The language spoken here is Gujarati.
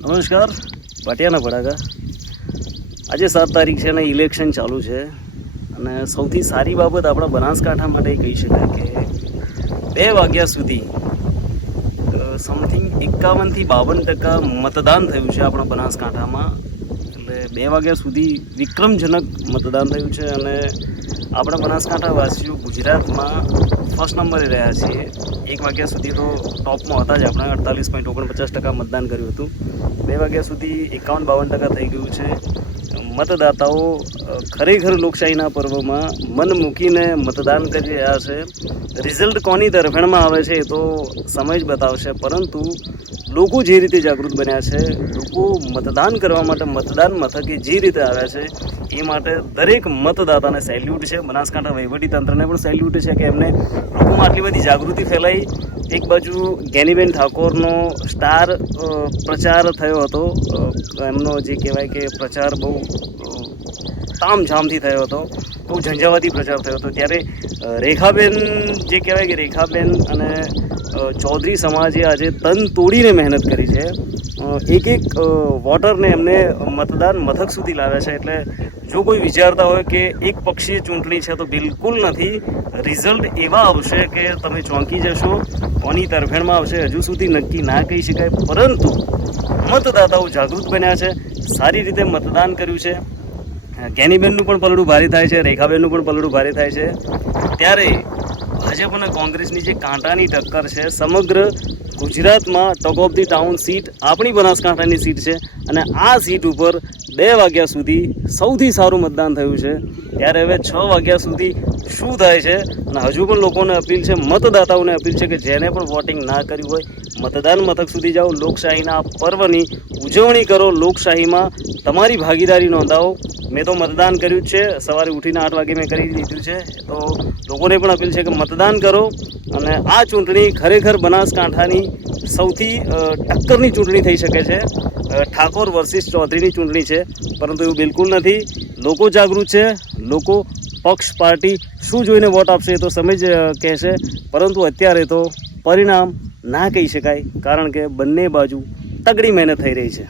નમસ્કાર, પાટિયાના ભડાકા. આજે 7 તારીખ છે અને ઇલેક્શન ચાલુ છે. અને સૌથી સારી બાબત આપણા બનાસકાંઠા માટે એ કહી શકાય કે 2 વાગ્યા સુધી સમથિંગ 51 થી 52% મતદાન થયું છે આપણા બનાસકાંઠામાં. એટલે 2 વાગ્યા સુધી વિક્રમજનક મતદાન થયું છે અને આપણા બનાસકાંઠાવાસીઓ ગુજરાતમાં ફર્સ્ટ નંબરે રહ્યા છીએ. 1 વાગ્યા સુધી તો ટોપમાં હતા જ, આપણે 48.49% મતદાન કર્યું હતું. 2 વાગ્યા સુધી 51-52% થઈ ગયું છે. મતદાતાઓ ખરેખર લોકશાહીના પર્વમાં મન મૂકીને મતદાન કરી રહ્યા છે. રિઝલ્ટ કોની તરફેણમાં આવે છે એ તો સમય જ બતાવશે, પરંતુ લોકો જે રીતે જાગૃત બન્યા છે, લોકો મતદાન કરવા માટે મતદાન મથકે જે રીતે આવ્યા છે એ માટે દરેક મતદાતાને સેલ્યુટ છે. બનાસકાંઠા વહીવટીતંત્રને પણ સેલ્યુટ છે કે એમને લોકોમાં આટલી બધી જાગૃતિ ફેલાઈ. એક બાજુ જ્ઞાનીબેન ઠાકોરનો સ્ટાર પ્રચાર થયો હતો, એમનો જે કહેવાય કે પ્રચાર બહુ તામઝામથી થયો હતો, બહુ ઝંઝાવાતી પ્રચાર થયો હતો. ત્યારે રેખાબેન જે કહેવાય કે રેખાબેન અને ચૌધરી સમાજે આજે તન તોડીને મહેનત કરી છે. એક વોટરને એમને મતદાન મથક સુધી લાવ્યા છે. એટલે જો કોઈ વિચારતા હોય કે એક પક્ષીય ચૂંટણી છે, તો બિલકુલ નથી. રિઝલ્ટ એવા આવશે કે તમે ચોંકી જશો. કોની તરફેણમાં આવશે હજુ સુધી નક્કી ના કહી શકાય, પરંતુ મતદાતાઓ જાગૃત બન્યા છે, સારી રીતે મતદાન કર્યું છે. જ્ઞાનીબેનનું પણ પલડું ભારે થાય છે, રેખાબેનનું પણ પલડું ભારે થાય છે. ત્યારે ભાજપ અને કોંગ્રેસની જે કાંટાની ટક્કર છે, સમગ્ર ગુજરાતમાં talk of the town seat આપણી બનાસકાંઠાની સીટ છે અને આ સીટ ઉપર 2 વાગ્યા સુધી સૌથી સારું મતદાન થયું છે. ત્યારે હવે 6 વાગ્યા સુધી શું થાય છે, અને હજુ પણ લોકોને અપીલ છે, મતદાતાઓને અપીલ છે કે જેને પણ વોટિંગ ના કર્યું હોય મતદાન મથક સુધી જાઓ, લોકશાહીના પર્વની ઉજવણી કરો, લોકશાહીમાં તમારી ભાગીદારી નોંધાવો. મેં તો મતદાન કર્યું જ છે, સવારે ઉઠીને 8 વાગે મેં કરી દીધું છે. તો લોકોને પણ અપીલ છે કે મતદાન કરો. અને આ ચૂંટણી ખરેખર બનાસકાંઠાની સૌથી ટક્કરની ચૂંટણી થઈ શકે છે. ઠાકોર વર્સિસ ચૌધરીની ચૂંટણી છે, પરંતુ એવું બિલકુલ નથી. લોકો જાગૃત છે. લોકો પક્ષ પાર્ટી શું જોઈને વોટ આપશે એ તો સમય જ કહેશે, પરંતુ અત્યારે તો પરિણામ ના કહી શકાય, કારણ કે બંને બાજુ તગડી મહેનત થઈ રહી છે.